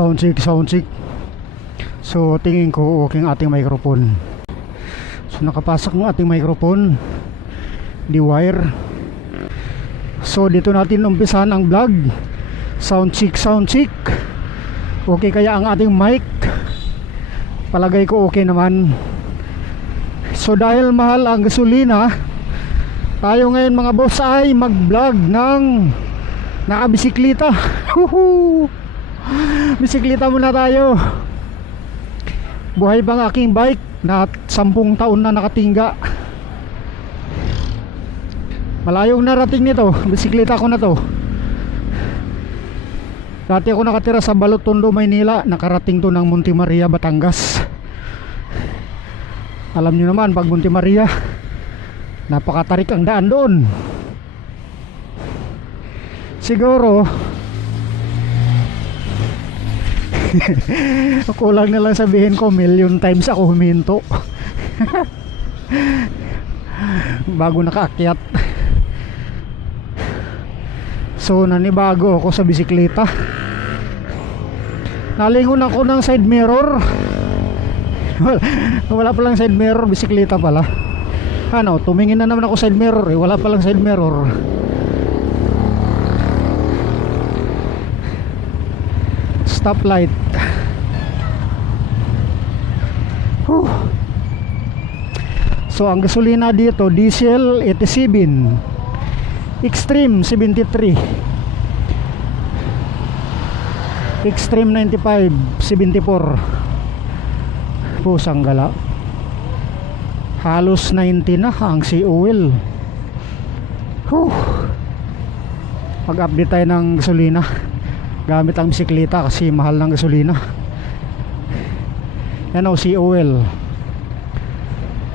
Sound check, sound check. So tingin ko okay ang ating microphone. So nakapasok ng ating microphone, di wire. So dito natin umpisahan ang vlog. Sound check, sound check. Okay kaya ang ating mic? Palagay ko okay naman. So dahil mahal ang gasolina, tayo ngayon mga boss ay mag vlog ng nakabisikleta. Bisikleta muna tayo. Buhay bang aking bike na 10 taon na nakatingga. Malayong narating nito, bisikleta ko na to. Dati ako nakatira sa Balotondo, Maynila. Nakarating to ng Monte Maria, Batangas. Alam niyo naman pag Monte Maria, napakatarik ang daan doon. Siguro kulang na lang sabihin ko million times ako huminto bago nakaakyat. So nanibago ako sa bisikleta. Nalingon ako ng side mirror. Wala palang side mirror, bisikleta pala. Ano, tumingin na naman ako side mirror eh, wala palang side mirror. Stoplight. So ang gasolina dito, diesel 87, extreme 73, extreme 95, 74. Pusang gala. Halos 90 na ang fuel. Mag-update tayo ng gasolina gamit ang bisikleta kasi mahal ng gasolina. Yan o, COL.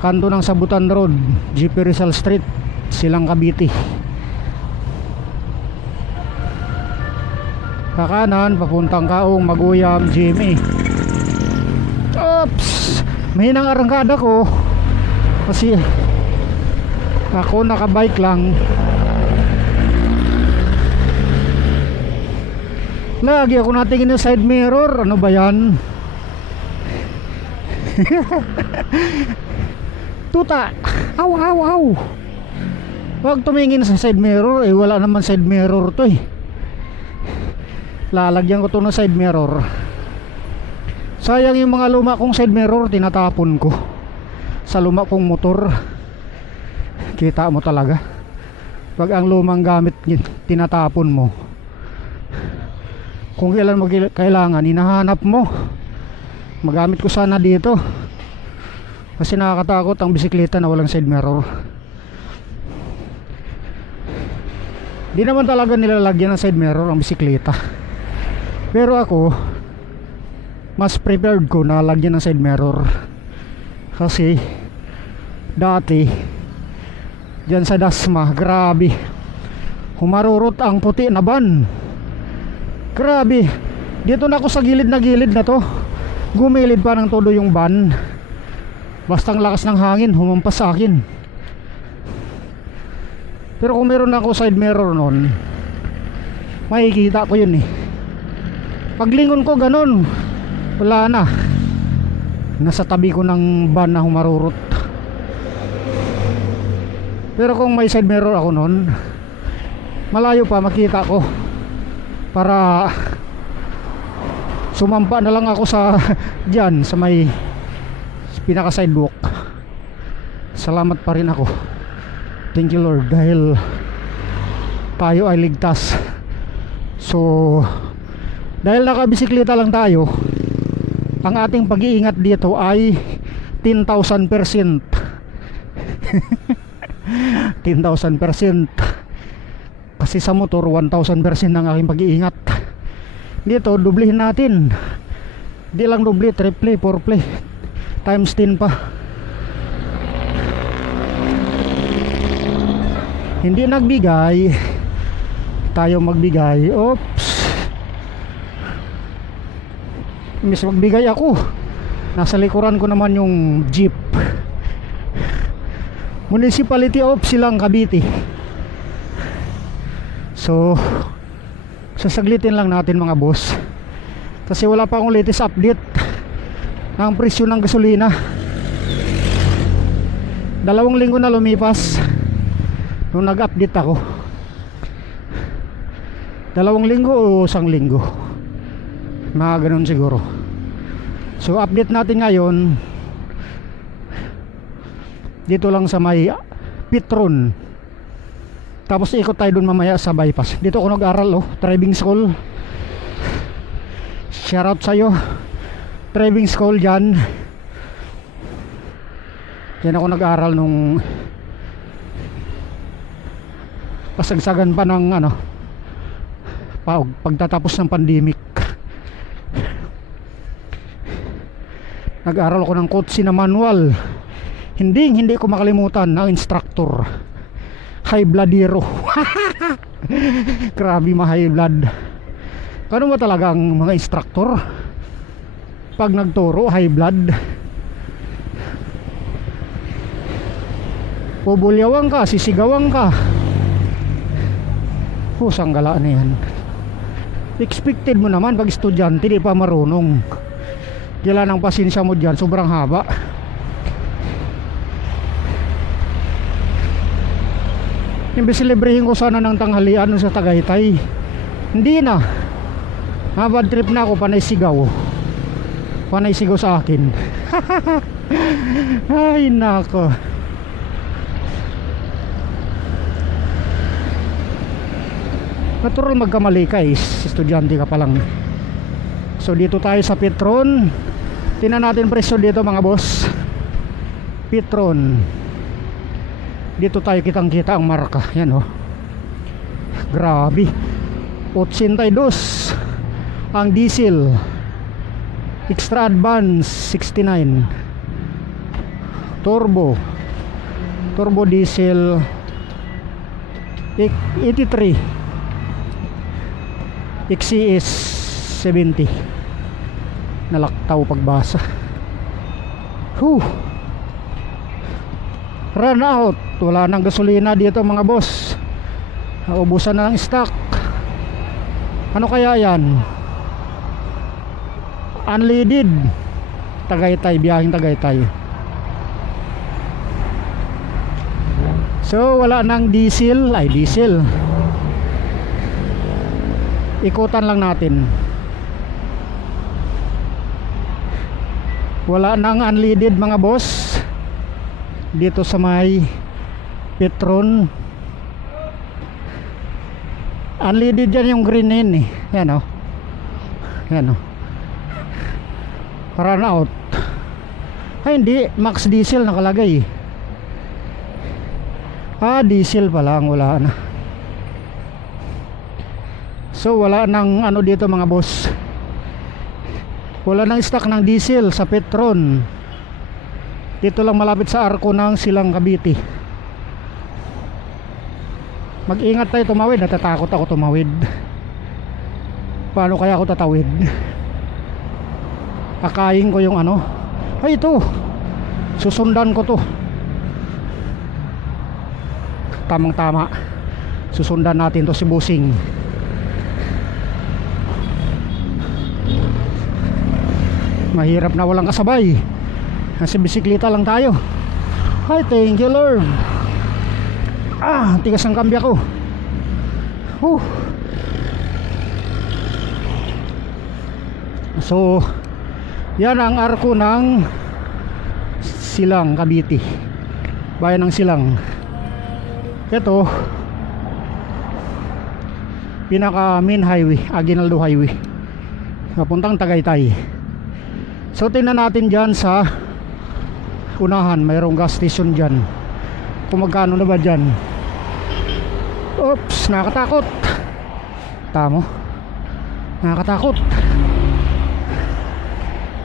Kanto ng Sabutan Road, GP Rizal Street, Silang Cavite. Kakanan, papuntang Kaong, Maguyam, GMA. Oops! Mahinang arangkada ko kasi ako nakabike lang. Lagi ako natingin ng side mirror. Ano ba yan? Tuta. Aw, aw, aw. Huwag tumingin sa side mirror. Eh wala naman side mirror to eh. Lalagyan ko to ng side mirror. Sayang yung mga luma kong side mirror, tinatapon ko sa luma kong motor. Kita mo talaga pag ang lumang gamit tinatapon mo. Kung kailan mo kailangan, hinahanap mo. Magamit ko sana dito kasi nakakatakot ang bisikleta na walang side mirror. Di naman talaga nilalagyan ng side mirror ang bisikleta, pero ako mas prepared ko na lagyan ng side mirror kasi dati dyan sa Dasma, grabe, humarurot ang puti na van. Grabe, dito na ako sa gilid na to. Gumilid pa ng todo yung van. Basta ang lakas ng hangin humampas sa akin. Pero kung meron ako side mirror noon, makikita ko yun eh. Paglingon ko ganun, wala na. Nasa tabi ko ng van na humarurot. Pero kung may side mirror ako noon, malayo pa makita ko. Para sumampa na lang ako sa dyan sa may pinaka sidewalk. Salamat pa rin ako. Thank you Lord dahil tayo ay ligtas. So dahil nakabisikleta lang tayo, ang ating pag-iingat dito ay 10,000%. 10,000%. Kasi sa motor 1,000% ang aking pag-iingat. Dito doblehin natin. Di lang doble, triple, fourple, times 10 pa. Hindi nagbigay, tayo magbigay. Oops. Miss magbigay ako. Nasa likuran ko naman yung jeep. Municipality of Silang Cavite. So sasaglitin lang natin mga boss kasi wala pa akong latest update ng presyo ng gasolina. 2 linggo na lumipas nung nag-update ako. 2 linggo o 1 linggo, mga ganun siguro. So update natin ngayon dito lang sa may Petron, tapos ikot tayo dun mamaya sa bypass. Dito ako nag-aral, driving school. Shoutout sa'yo, driving school dyan. Dyan ako nag-aral nung pasagsagan pa ng pagtatapos ng pandemic. Nag-aral ako ng kotse na manual. Hindi ko makalimutan ang instructor, high bloodero. Grabe, ma-high blood. Ano ba talaga ang mga instructor pag nagturo, high blood? Pubulyawan ka, sisigawan ka. Pusang gala na yan. Expected mo naman pag estudyante di pa marunong. Kailan ang pasensya mo dyan, sobrang haba. Imbes librehin ko sana ng tanghalian sa Tagaytay, hindi na. Bad trip na ako, panay sigaw sa akin. Ay nako. Natural magkamali ka, estudyante ka pa lang. So dito tayo sa Petron. Tingnan natin presyo dito mga boss. Petron. Dito tayo kitang kita ang marka. Yan grabe, 82 ang diesel, extra advance 69, turbo diesel 83, XCS 70. Nalaktaw pagbasa. Run out, wala nang gasolina dito mga boss. Naubusan na ng stock. Ano kaya yan? Unleaded Tagaytay, biyaheng Tagaytay. So wala nang diesel. Ikutan lang natin. Wala nang unleaded mga boss dito sa may Petron. Unleaded dyan yung green na yun Yan run out. Ay hindi, max diesel nakalagay. Diesel pa lang, wala na. So wala nang dito mga boss. Wala nang stock ng diesel sa Petron. Dito lang malapit sa arko ng Silang Cavite. Mag-ingat tayo tumawid, natatakot ako tumawid. Paano kaya ako tatawid? Akayin ko yung ay ito, susundan ko to. Tamang tama, susundan natin to si Busing. Mahirap na walang kasabay kasi bisikleta lang tayo. Ay thank you Lord. Tigas ang kambya ko. So yan ang arko ng Silang Cavite, bayan ng Silang. Ito pinaka main highway, Aguinaldo Highway papuntang Tagaytay. So tingnan natin dyan sa unahan, mayroong gas station dyan. Kung magkano na ba dyan. Oops, nakakatakot. Tamo, nakakatakot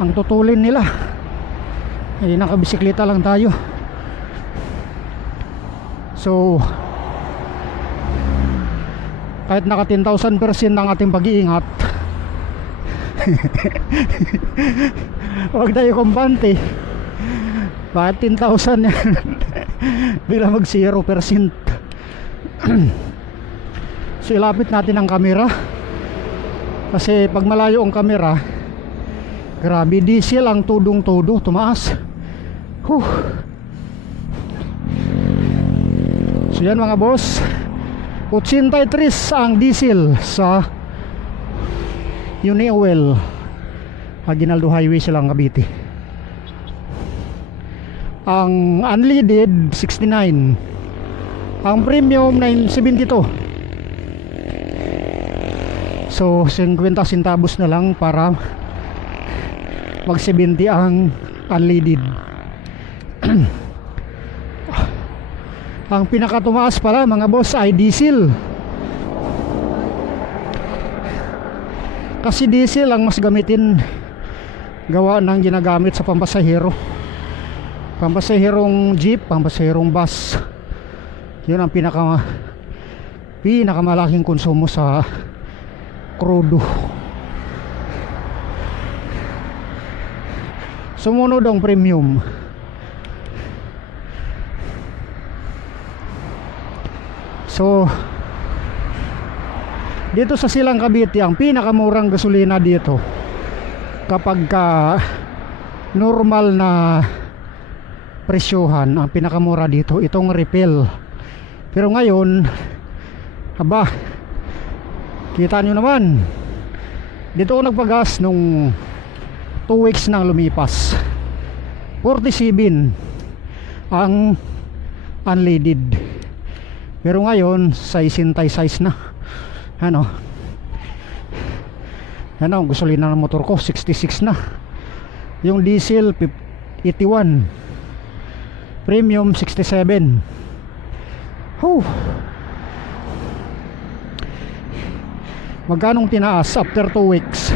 ang tutulin nila. Nakabisikleta lang tayo. So kahit naka 10,000% ang ating pag-iingat, huwag tayo kumbante. Bakit 10,000 yan? Bigla mag 0%. So ilapit natin ang camera. Kasi pag malayo ang camera, grabe, diesel ang tudong-tudo, tumaas. So yan mga boss, 83 ang diesel sa Uni-Oil, Aguinaldo Highway silang Cavite. Ang unleaded 69, ang premium 972. So 50 centavos na lang para mag 70 ang unleaded. Ang pinakatumaas pala mga boss ay diesel, kasi diesel ang mas gamitin, gawa ng ginagamit sa pampasahero, pampasaherong jeep, pampasaherong bus. Yun ang pinakamalaking konsumo sa crudo. Sumunod ang premium. So dito sa Silang Cavite, ang pinakamurang gasolina dito kapag ka normal na presyohan, ang pinakamura dito itong refill. Pero ngayon, aba, kita nyo naman, dito ako nagpagas nung 2 weeks nang lumipas, 47 ang unleaded. Pero ngayon, size na. Ano, gasolina ng motor ko 66 na. Yung diesel 81, premium 67. Magkanong tinaas after 2 weeks?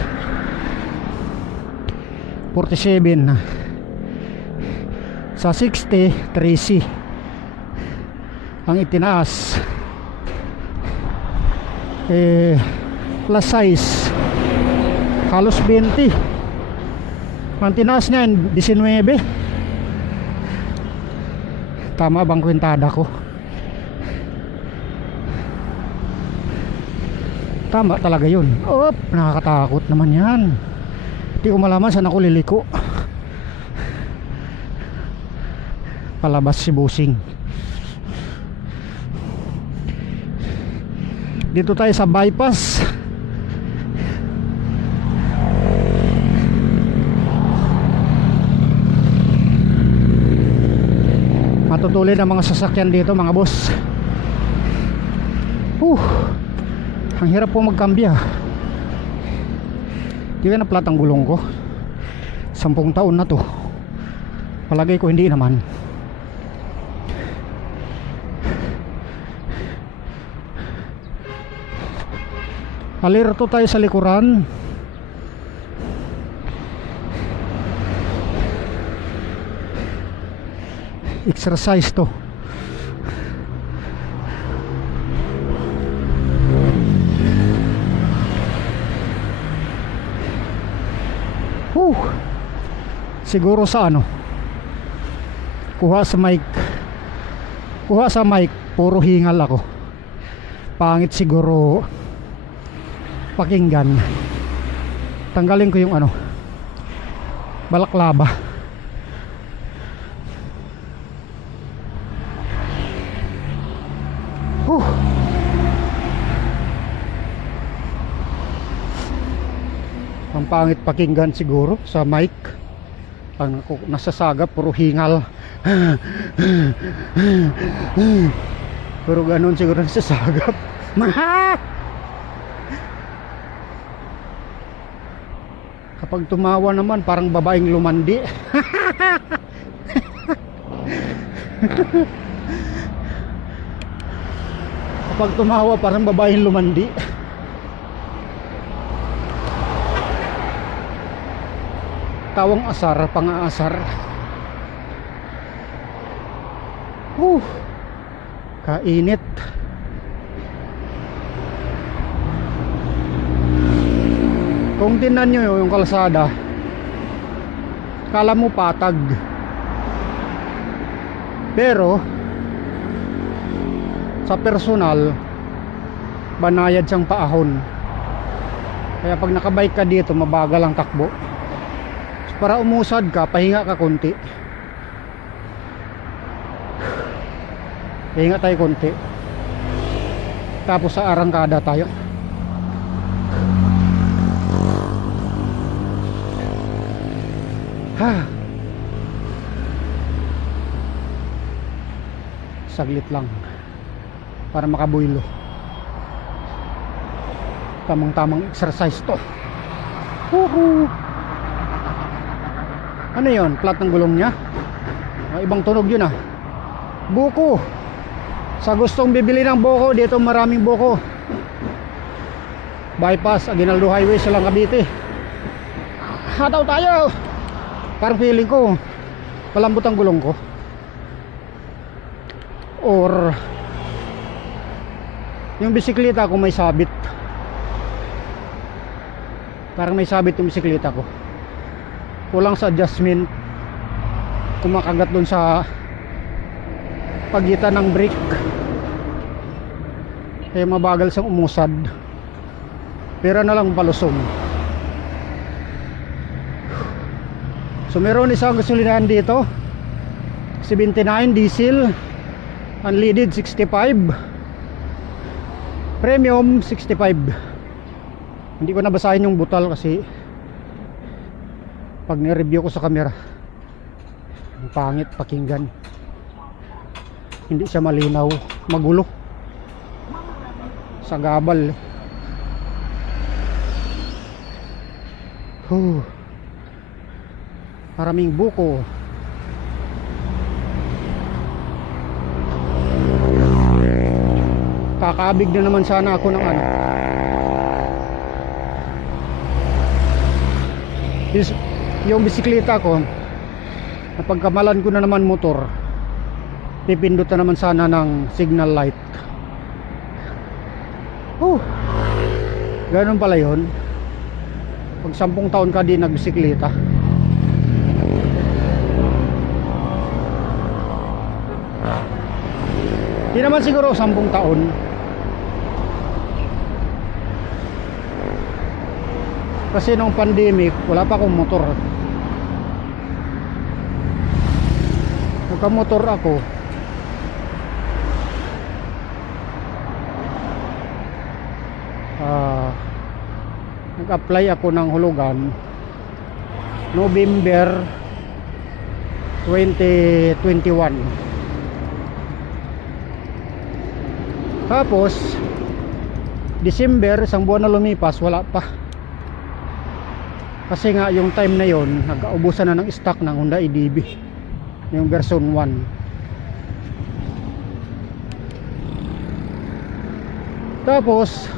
47 sa 60, 3C ang itinaas. Plus size halos 20 ang tinaas niya, 19. Tama bang kwentada ko? Tama talaga yun. Nakakatakot naman yan. Hindi ko malaman saan ako liliko. Palabas si Busing. Dito tayo sa bypass. Matutulid ang mga sasakyan dito mga boss. Ang hirap po magkambya. Di ka na plat ang gulong ko. 10 taon na to. Palagay ko hindi naman. Alerto tayo sa likuran. Exercise to. Siguro sa kuha sa mic puro hingal ako. Pangit siguro pakinggan. Tanggalin ko yung balaklava. Ang pangit pakinggan siguro sa mic. Ang nasasagap puro hingal. Pero ganun siguro nasasagap. Kapag tumawa naman parang babaeng lumandi. Kapag tumawa parang babaeng lumandi. Tawang asar, pang-aasar. Kainit. Kung tingnan nyo yung kalsada, kala mo patag, pero sa personal banayad siyang paahon. Kaya pag nakabike ka dito, mabagal ang takbo. So, para umusad ka, pahinga ka konti. Pahinga tayo konti. Tapos sa arangkada tayo. Saglit lang para makabuylo. Tamang-tamang exercise to. Ano yon? Flat ng gulong niya? Ibang tunog yun ah. Buko. Sa gustong bibili ng buko, dito maraming buko. Bypass Aguinaldo Highway sa Cavite. Hataw tayo. Parang feeling ko malambot ang gulong ko, or yung bisikleta ko may sabit. Parang may sabit yung bisikleta ko. Kulang sa adjustment. Kumakagat dun sa pagitan ng brake, kaya mabagal siyang umusad. Pero na lang palusong. So meron isang gasolinahan dito, 79 diesel, unleaded 65, premium 65. Hindi ko nabasahin yung butal kasi pag ni-review ko sa camera, ang pangit pakinggan. Hindi siya malinaw, magulo, sagabal. Maraming buko. Kakaabig na naman sana ako ng ano, yung bisikleta ko. Napagkamalan ko na naman motor, pipindot na naman sana ng signal light. Ganun pala yun. Pag 10 taon ka din nagbisikleta. Di naman siguro 10 taon. Kasi nung pandemic, wala pa akong motor. Nagka-motor ako nag-apply ako ng hulugan November 2021. Tapos December, isang buwan na lumipas, wala pa. Kasi nga yung time na yon, nag-aubusan na ng stock ng Honda EDV, yung version 1. Tapos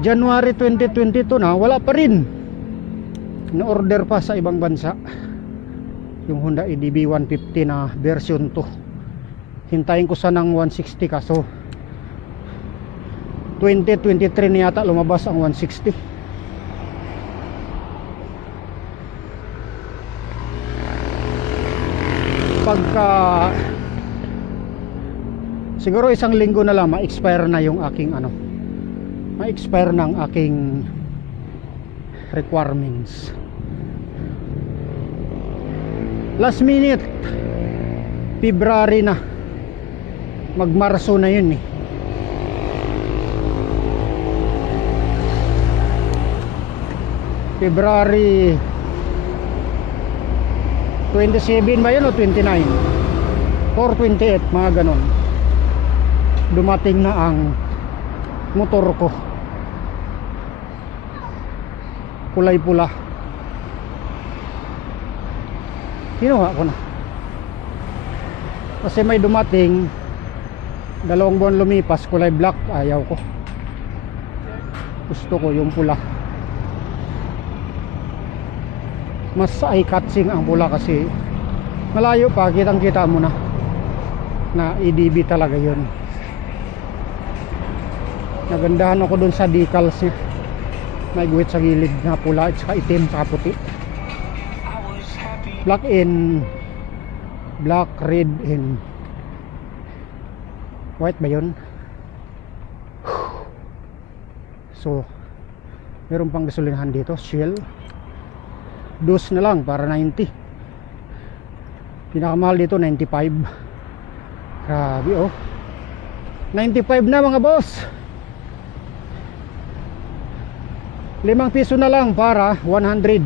January 2022 na, wala pa rin. Na-order pa sa ibang bansa yung Honda EDV 150 na version 2. Hintayin ko sana ng 160, kaso 2023 na yata lumabas ang 160. Pagka siguro isang linggo na lang, ma-expire na yung aking ano, ma-expire ng aking requirements. Last minute, February na, mag-Marso na yun eh. February 27 ba yun o 29 or 28, mga ganon, dumating na ang motor ko. Kulay pula. Kinuha ko na kasi may dumating 2 buwan lumipas, kulay black. Ayaw ko, gusto ko yung pula. Mas eye-catching ang pula kasi malayo pa, kitang kita mo na na EDV talaga yun. Nagandahan ako dun sa decals niya, may guhit sa gilid na pula at saka itim saka puti. Black in black, red and white ba yun? So Meron pang gasolinahan dito, Shell. Dos na lang para 90. Pinakamahal dito 95. Grabe oh. 95 na mga boss. 5 piso na lang para 100.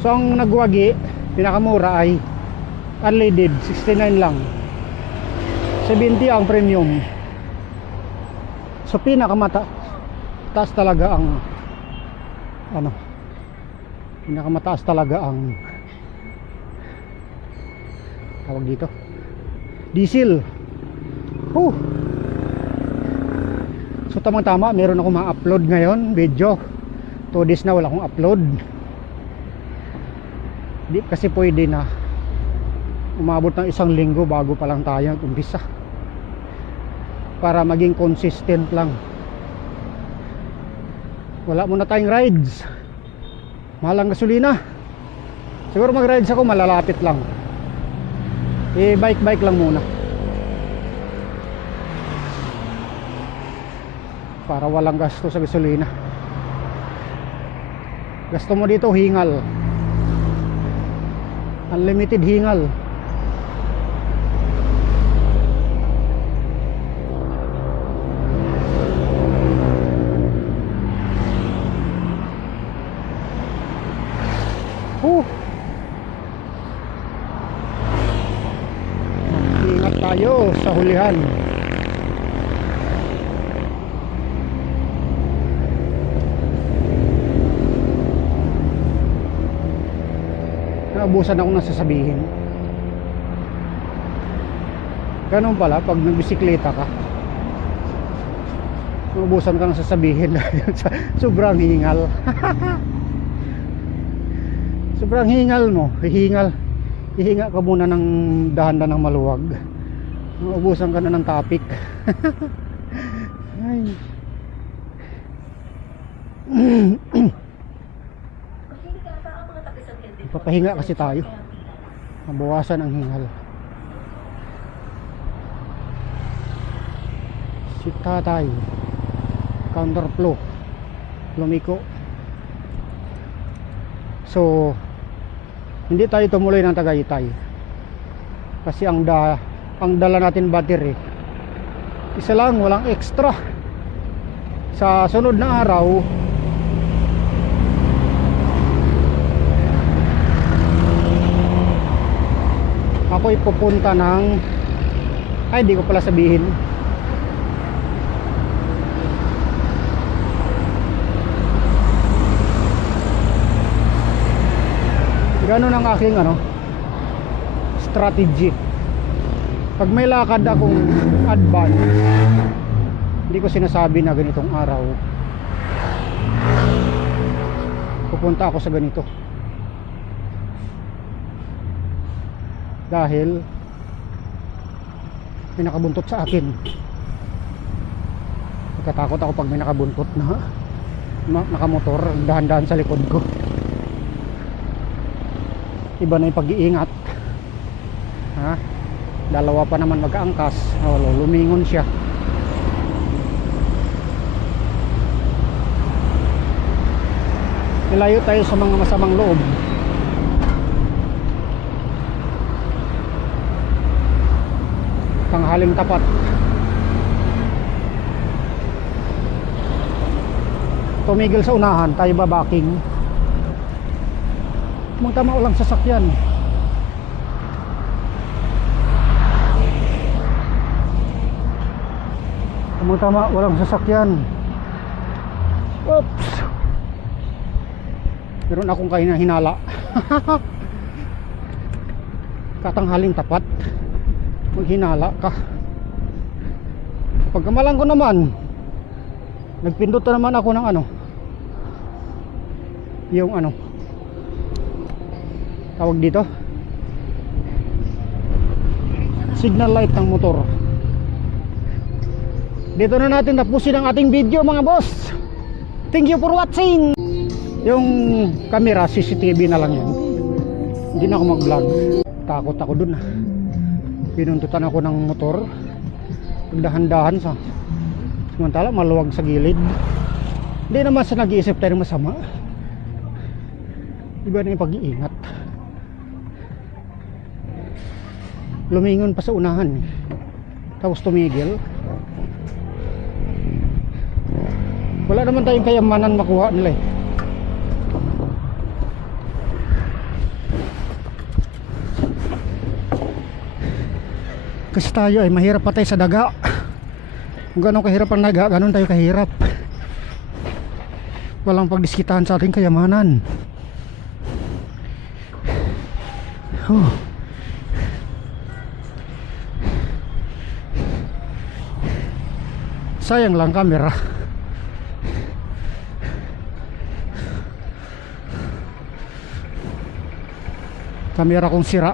So ang nagwagi, pinakamura ay unleaded, 69 lang. 70 ang premium. So taas talaga ang ano, pinakamataas talaga ang tawag dito, diesel. So tamang tama, meron akong ma-upload ngayon video. 2 days na wala akong upload. Di kasi pwede na umabot ng 1 linggo bago pa lang tayo umpisa, para maging consistent lang. Wala muna tayong rides, mahal ang gasolina. Siguro mag rides ako malalapit lang, bike lang muna para walang gasto sa gasolina. Gasto mo dito hingal, unlimited hingal. Ingat tayo sa hulihan. Naubusan ako ng sasabihin. Ganun pala pag nagbisikleta ka, naubusan ka ng sasabihin dahil sa sobrang hingal. Sobrang hingal mo, hihinga ka muna ng dahan-dahan ng maluwag. Naubusan ka na ng topic. Ay. Papahinga kasi tayo, mabawasan ang hingal. Si tatay counterflow lumiko. So hindi tayo tumuloy ng Tagaytay kasi ang dala natin battery isa lang, walang extra. Sa sunod na araw ako'y pupunta ng, ay di ko pala sabihin, ganun ang aking strategy. Pag may lakad akong advance, hindi ko sinasabi na ganitong araw pupunta ako sa ganito, dahil may nakabuntot sa akin. Nagkatakot ako pag may nakabuntot na nakamotor, dahan-dahan sa likod ko. Iba na yung pag-iingat, ha? Dalawa pa naman magkaangkas, lumingon siya. Ilayo tayo sa mga masamang loob. Tanghaling tapat. Tumigil sa unahan, tayo babaking. Tama ulang sasakyan. Tama walang sasakyan. Oops. Meron akong hinala. Katanghaling tapat, maghinala ka. Pagkamalang ko naman, nagpindot na naman ako ng yung tawag dito, signal light ng motor. Dito na natin tapusin ang ating video mga boss. Thank you for watching. Yung camera CCTV na lang yan, hindi na ako mag vlog. Takot ako dun. Pinuntutan ako ng motor, Dahan-dahan sa. Samantala maluwag sa gilid. Hindi naman sa nag-iisip tayo ng masama. Iba na yung pag-iingat. Lumingon pa sa unahan eh. Tapos tumigil. Wala naman tayong kayamanan makuha nila eh. Kasi tayo ay mahirap pa tayo sa daga. Kung gano'ng kahirap ang daga, gano'n tayo kahirap. Walang pagdiskitahan sa ating kayamanan. Sayang lang camera. Camera kong sira,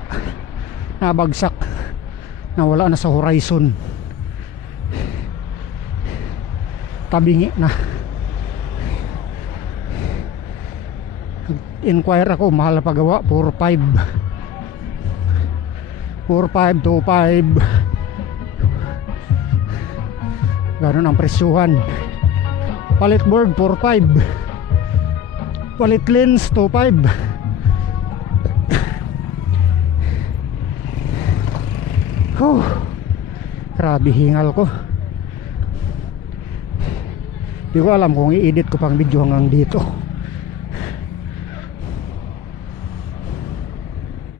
nabagsak, nawala na sa horizon, tabingi na. Inquire ako, mahal na pagawa, 4.5 2.5. Ganun ang presyuhan. Palit board 4.5, palit lens 2.5. Grabe hingal ko. Di ko alam kung i-edit ko pang video hanggang dito.